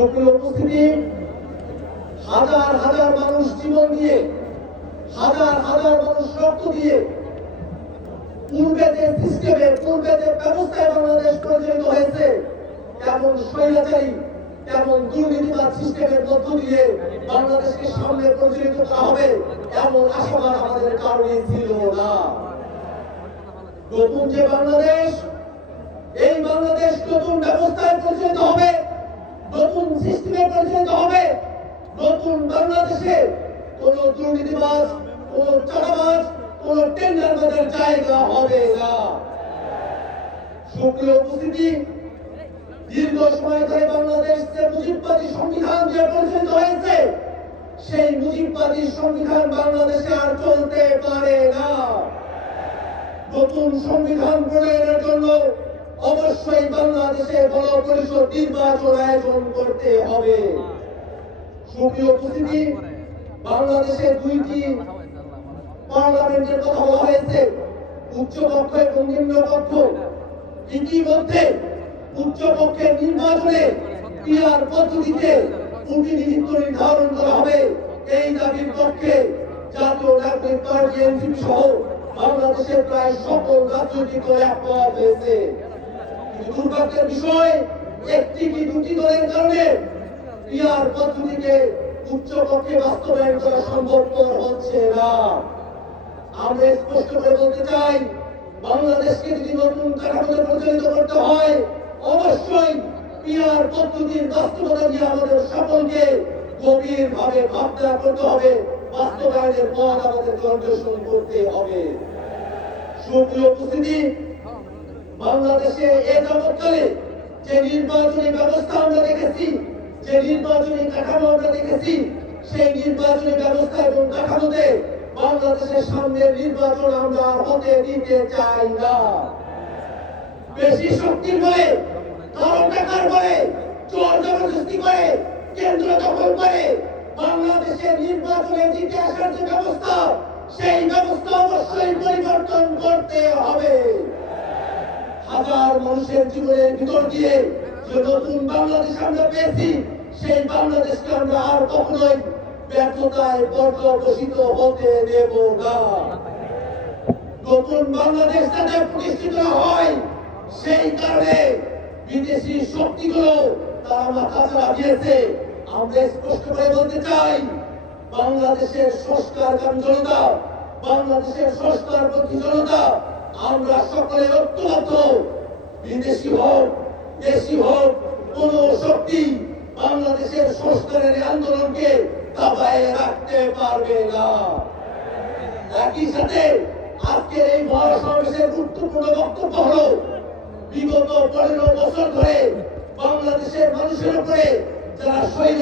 সুপ্রিয় উপস্থিতি, হাজার হাজার মানুষ জীবন দিয়ে, হাজার হাজার মানুষ রক্ত দিয়ে পূর্বে যে সিস্টেমে, পূর্বে যে ব্যবস্থায় বাংলাদেশ পরিচালিত হয়েছে, তেমন স্বৈরাচারী, তেমন দুর্নীতিবাদ সিস্টেমের মধ্য দিয়ে বাংলাদেশকে সামনে পরিচালিত করা হবে, এমন আশাবাদ আমাদের কারণে ছিল না। নতুন যে বাংলাদেশ, এই বাংলাদেশ নতুন ব্যবস্থায় পরিচালিত হবে নতুন সিস্টেমে পরিচালিত হবে। নতুন বাংলাদেশে কোন দুর্নীতিবাজ, কোন চাঁদাবাজ, কোন টেন্ডারবাজের জায়গা হবে না। সুপ্রিয় উপস্থিতি, দীর্ঘ সময় ধরে বাংলাদেশ যে মুজিববাদী সংবিধান যে পরিচালিত হয়েছে, সেই মুজিববাদী সংবিধান বাংলাদেশে আর চলতে পারে না। নতুন সংবিধান প্রণয়নের জন্য অবশ্যই বাংলাদেশে গণ পরিষদ নির্বাচন আয়োজন করতে হবে। সুপ্রিয় উপস্থিতি, বাংলাদেশে দুইটি পার্লামেন্টের কথা বলা হয়েছে। উচ্চ কক্ষ এবং নিম্ন কক্ষ ইতিমধ্যে উচ্চ কক্ষের নির্বাচনে পিয়ার পদ্ধতিতে প্রতিনিধিত্ব নির্ধারণ করা হবে। এই দাবির পক্ষে জাতীয় নাগরিক পার্টি, এনসিপি সহ বাংলাদেশের প্রায় সকল রাজনৈতিক দল একমত হয়েছে। দুর্ভাগ্যের বিষয় একটি কি দুটি দলের কারণে পিয়ার পদ্ধতিকে উচ্চ কক্ষে বাস্তবায়ন করা সম্ভবপর হচ্ছে না। আমরা স্পষ্ট করে বলতে চাই, বাংলাদেশকে যদি নতুন কাঠামোতে পরিচালিত করতে হয়, অবশ্যই পিয়ার পদ্ধতির বাস্তবতা নিয়ে আমাদের সকলকে গভীর ভাবে ভাবনা করতে হবে, বাস্তবায়নের পথ আমাদের করতে হবে। সুপ্রিয় উপস্থিতি বাংলাদেশে এ যাবৎকালে যে নির্বাচনী ব্যবস্থা আমরা দেখেছি, যে নির্বাচনী কাঠামো আমরা দেখেছি, সেই নির্বাচনী ব্যবস্থা এবং কাঠামোতে বাংলাদেশের সামনের নির্বাচন আমরা হতে দিতে চাই না। বেশি শক্তির বলে কারণ টাকার বলে, চোর জবরদস্তি করে, কেন্দ্র দখল করে বাংলাদেশের নির্বাচনে জিতে আসার যে ব্যবস্থা, সেই ব্যবস্থা অবশ্যই পরিবর্তন করতে হবে। হাজার মানুষের জীবনের ভিতর দিয়ে যে নতুন বাংলাদেশ আমরা পেয়েছি, সেই বাংলাদেশকে আমরা আর কখনোই ব্যর্থতায় পর্যবসিত হতে দেব না। নতুন বাংলাদেশ যাতে প্রতিষ্ঠিত হয়, সেই কারণে বিদেশি শক্তিগুলো তারা মাথা চাড়া দিয়েছে। আমরা স্পষ্ট করে বলতে চাই, বাংলাদেশের সংস্কার জনতা বাংলাদেশের সংস্কার প্রতি জনতা আমরা সকলে ঐক্যবদ্ধ। বিদেশি হোক, দেশি হোক, কোন শক্তি বাংলাদেশের সংস্কারের আন্দোলনকে দাবায় রাখতে পারবে না। একই সাথে আজকের এই মহাসমাবেশের গুরুত্বপূর্ণ বক্তব্য হলো, বিগত পনেরো বছর ধরে বাংলাদেশের মানুষের উপরে যারা শহীদ